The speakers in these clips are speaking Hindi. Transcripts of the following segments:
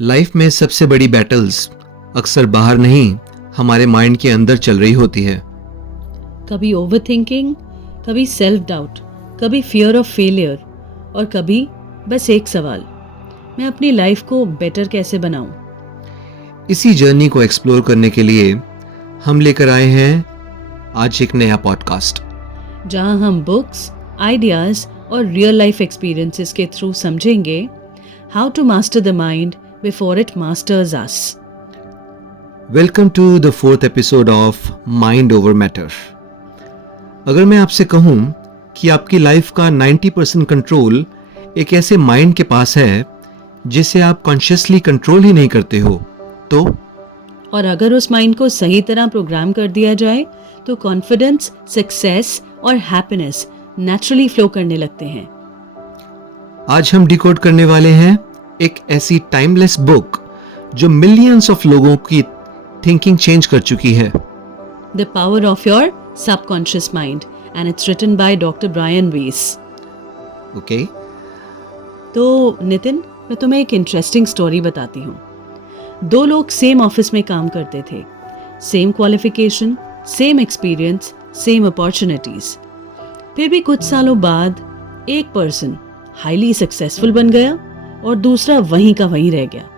लाइफ में सबसे बड़ी बैटल्स अक्सर बाहर नहीं, हमारे माइंड के अंदर चल रही होती है। कभी ओवर थिंकिंग, कभी सेल्फ डाउट, कभी फियर ऑफ फेलियर और कभी बस एक सवाल, मैं अपनी लाइफ को बेटर कैसे बनाऊं। इसी जर्नी को एक्सप्लोर करने के लिए हम लेकर आए हैं आज एक नया पॉडकास्ट, जहां हम बुक्स, आइडियाज और रियल लाइफ एक्सपीरियंसेस के थ्रू समझेंगे how to master the mind before it masters us. Welcome to the 4th episode of mind over matter. अगर मैं आपसे कहूं कि आपकी लाइफ का 90% कंट्रोल एक ऐसे माइंड के पास है जिसे आप कॉन्शियसली कंट्रोल ही नहीं करते हो, तो और अगर उस माइंड को सही तरह प्रोग्राम कर दिया जाए तो कॉन्फिडेंस, सक्सेस और हैप्पीनेस नेचुरली फ्लो करने लगते हैं। आज हम डिकोड करने वाले हैं एक ऐसी टाइमलेस बुक जो मिलियंस ऑफ लोगों की थिंकिंग चेंज कर चुकी है। The power of your subconscious mind and it's written by doctor Brian Weiss. Okay, तो नितिन, मैं तुम्हें एक इंटरेस्टिंग स्टोरी बताती हूँ। दो लोग सेम ऑफिस में काम करते थे, same qualification, same experience, same opportunities. फिर भी कुछ सालों बाद एक पर्सन हाईली सक्सेसफुल बन गया और दूसरा वहीं का वहीं रह गया।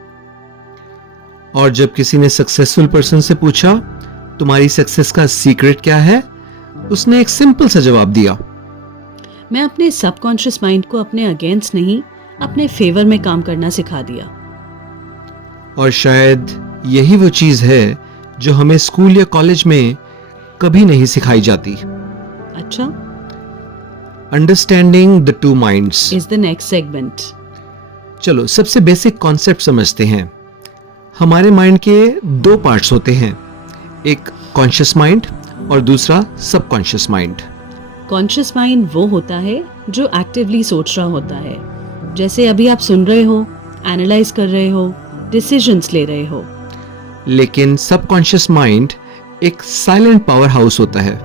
और जब किसी ने सक्सेसफुल पर्सन से पूछा तुम्हारी सक्सेस का सीक्रेट क्या है, उसने एक सिंपल सा जवाब दिया, मैं अपने सबकॉन्शियस माइंड को अपने अगेंस्ट नहीं, अपने फेवर में काम करना सिखा दिया। और शायद यही वो चीज है जो हमें स्कूल या कॉलेज में कभी नहीं सिखाई जाती। अच्छा, understanding the two minds is the next segment. चलो सबसे बेसिक कॉन्सेप्ट समझते हैं। हमारे माइंड के दो पार्ट्स होते हैं, एक कॉन्शियस माइंड और दूसरा सबकॉन्शियस माइंड। कॉन्शियस माइंड वो होता है जो एक्टिवली सोच रहा होता है, जैसे अभी आप सुन रहे हो, एनालाइज कर रहे हो, डिसीजंस ले रहे हो। लेकिन सबकॉन्शियस माइंड एक साइलेंट पावर हाउस होता है।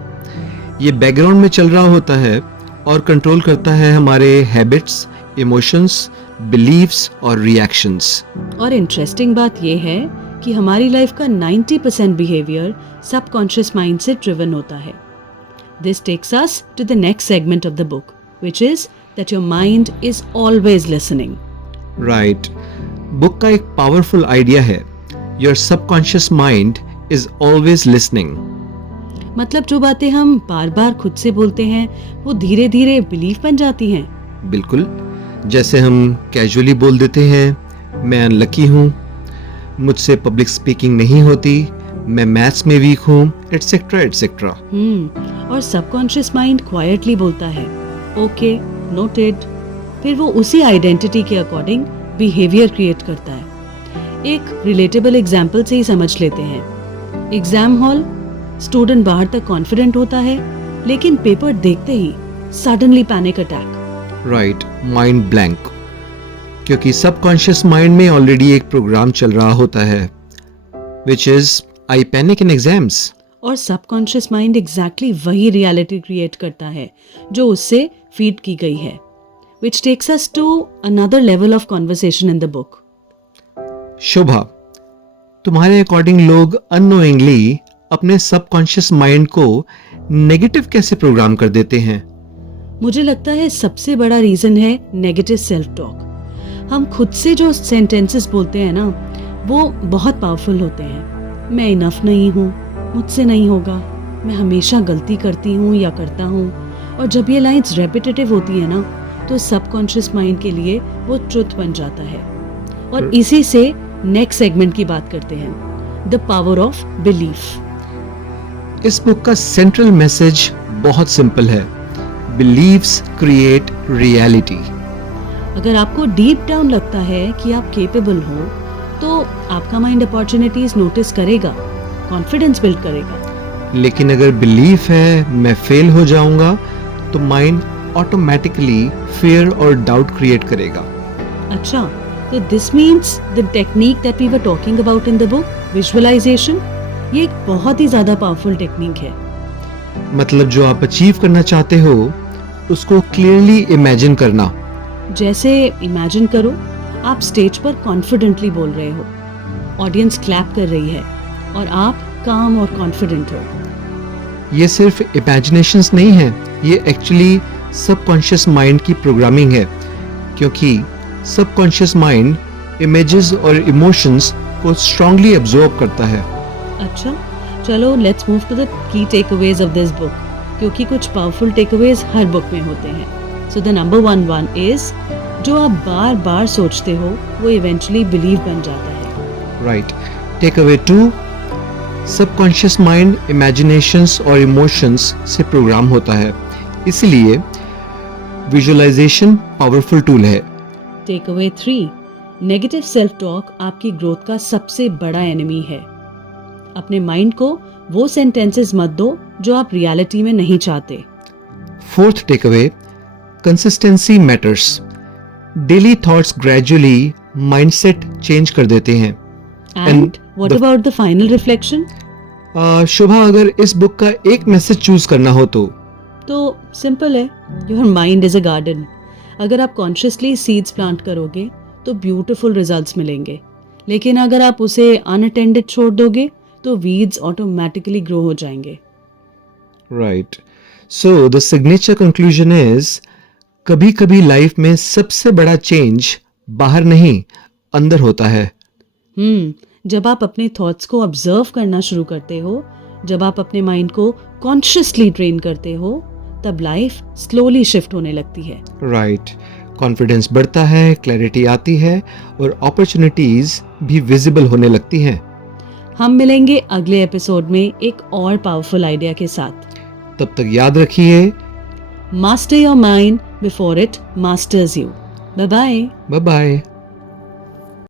ये बैकग्राउंड में चल रहा होता है और कंट्रोल करता है हमारे हैबिट्स, इमोशंस, बिलीव्स और रिएक्शंस। और इंटरेस्टिंग बात यह है कि हमारी लाइफ का 90% बिहेवियर सबकॉन्शियस माइंड से ड्रिवन होता है। This takes us to the next segment of the book, which is that your mind is always listening. Right, book का एक पावरफुल आइडिया है, your subconscious mind is always listening. मतलब जो बातें हम बार बार खुद से बोलते हैं वो धीरे धीरे बिलीफ बन जाती हैं। बिल्कुल, जैसे हम कैजुअली बोल देते हैं, मैं अनलकी हूँ, मुझसे पब्लिक स्पीकिंग नहीं होती, मैं मैथ्स में वीक हूँ, एटसेट्रा एटसेट्रा। और सबकॉन्शियस माइंड क्वाइटली बोलता है, ओके, नोटेड। फिर वो उसी आइडेंटिटी के अकॉर्डिंग बिहेवियर क्रिएट करता है। एक रिलेटेबल एग्जाम्पल से ही समझ लेते हैं। एग्जाम हॉल, स्टूडेंट बाहर तक कॉन्फिडेंट होता है, लेकिन पेपर देखते ही suddenly panic attack. Right, mind blank, क्योंकि सबकॉन्शियस माइंड में ऑलरेडी एक प्रोग्राम चल रहा होता है, which is I panic in exams. और सबकॉन्शियस माइंड एग्जैक्टली वही रियलिटी क्रिएट करता है जो उससे फीड की गई है, which takes us to another level of conversation in the book. शोभा, तुम्हारे अकॉर्डिंग लोग अननोइंगली अपने सबकॉन्शियस माइंड को नेगेटिव कैसे प्रोग्राम कर देते हैं? मुझे लगता है सबसे बड़ा रीजन है नेगेटिव सेल्फ टॉक। हम खुद से जो सेंटेंसेस बोलते हैं ना, वो बहुत पावरफुल होते हैं। मैं इनफ नहीं हूँ, मुझसे नहीं होगा, मैं हमेशा गलती करती हूँ या करता हूँ। और जब ये लाइन्स रेपिटेटिव होती है ना, तो सबकॉन्शियस माइंड के लिए वो ट्रुथ बन जाता है। और इसी से नेक्स्ट सेगमेंट की बात करते हैं, द पावर ऑफ बिलीफ। इस बुक का सेंट्रल मैसेज बहुत सिंपल है, बिलीव्स क्रिएट रियलिटी। अगर आपको डीप डाउन लगता है कि आप केपेबल हो, तो आपका माइंड अपॉर्चुनिटीज नोटिस करेगा, कॉन्फिडेंस बिल्ड करेगा। लेकिन अगर बिलीफ है मैं फेल हो जाऊंगा, तो माइंड ऑटोमेटिकली फियर और डाउट क्रिएट करेगा। अच्छा, तो this means the technique that we were talking about in the book, visualisation, ये एक बहुत ही ज्यादा पावरफुल टेक्निक है। मतलब जो आप अचीव करना चाहते हो उसको क्लियरली इमेजिन करना। जैसे इमेजिन करो आप स्टेज पर कॉन्फिडेंटली बोल रहे हो, ऑडियंस क्लैप कर रही है और आप काम और कॉन्फिडेंट हो। ये सिर्फ इमेजिनेशंस नहीं है, ये एक्चुअली सबकॉन्शियस माइंड की प्रोग्रामिंग है, क्योंकि सबकॉन्शियस माइंड इमेजेस और इमोशंस को स्ट्रांगली एब्जॉर्ब करता है। अच्छा, चलो let's move to the key takeaways of this book, क्योंकि कुछ पावरफुल टेकअवेज हर बुक में होते हैं। So the number one is, जो आप बार बार सोचते हो वो इवेंचुअली बिलीव बन जाता है। Right. Takeaway 2, subconscious mind imaginations और इमोशंस से प्रोग्राम होता है, इसलिए विजुअलाइजेशन पावरफुल टूल है। टेकअवे 3, नेगेटिव सेल्फ टॉक आपकी ग्रोथ का सबसे बड़ा एनिमी है। अपने माइंड को वो सेंटेंसेस मत दो जो आप रियलिटी में नहीं चाहते। Fourth takeaway, consistency matters. Daily thoughts gradually mindset change कर देते हैं। And what about the final reflection? Shubha, अगर इस बुक का एक मैसेज चूज करना हो तो सिंपल है, your mind is a garden. अगर आप कॉन्शियसली सीड्स प्लांट करोगे तो ब्यूटीफुल रिजल्ट्स मिलेंगे, लेकिन अगर आप उसे अनअटेंडेड छोड़ दोगे तो वीड्स ऑटोमेटिकली ग्रो हो जाएंगे। Right. So the signature conclusion is, कभी कभी लाइफ में सबसे बड़ा चेंज बाहर नहीं, अंदर होता है। जब आप अपने थॉट्स को ऑब्जर्व करना शुरू करते हो, जब आप अपने माइंड को कॉन्शियसली ट्रेन करते हो, तब लाइफ स्लोली शिफ्ट होने लगती है। राइट। कॉन्फिडेंस बढ़ता है, क्लैरिटी आती है और अपॉर्चुनिटीज भी विजिबल होने लगती हैं। हम मिलेंगे अगले एपिसोड में एक और पावरफुल आइडिया के साथ। तब तक याद रखिए, master your mind before it masters you. Bye bye. Bye bye.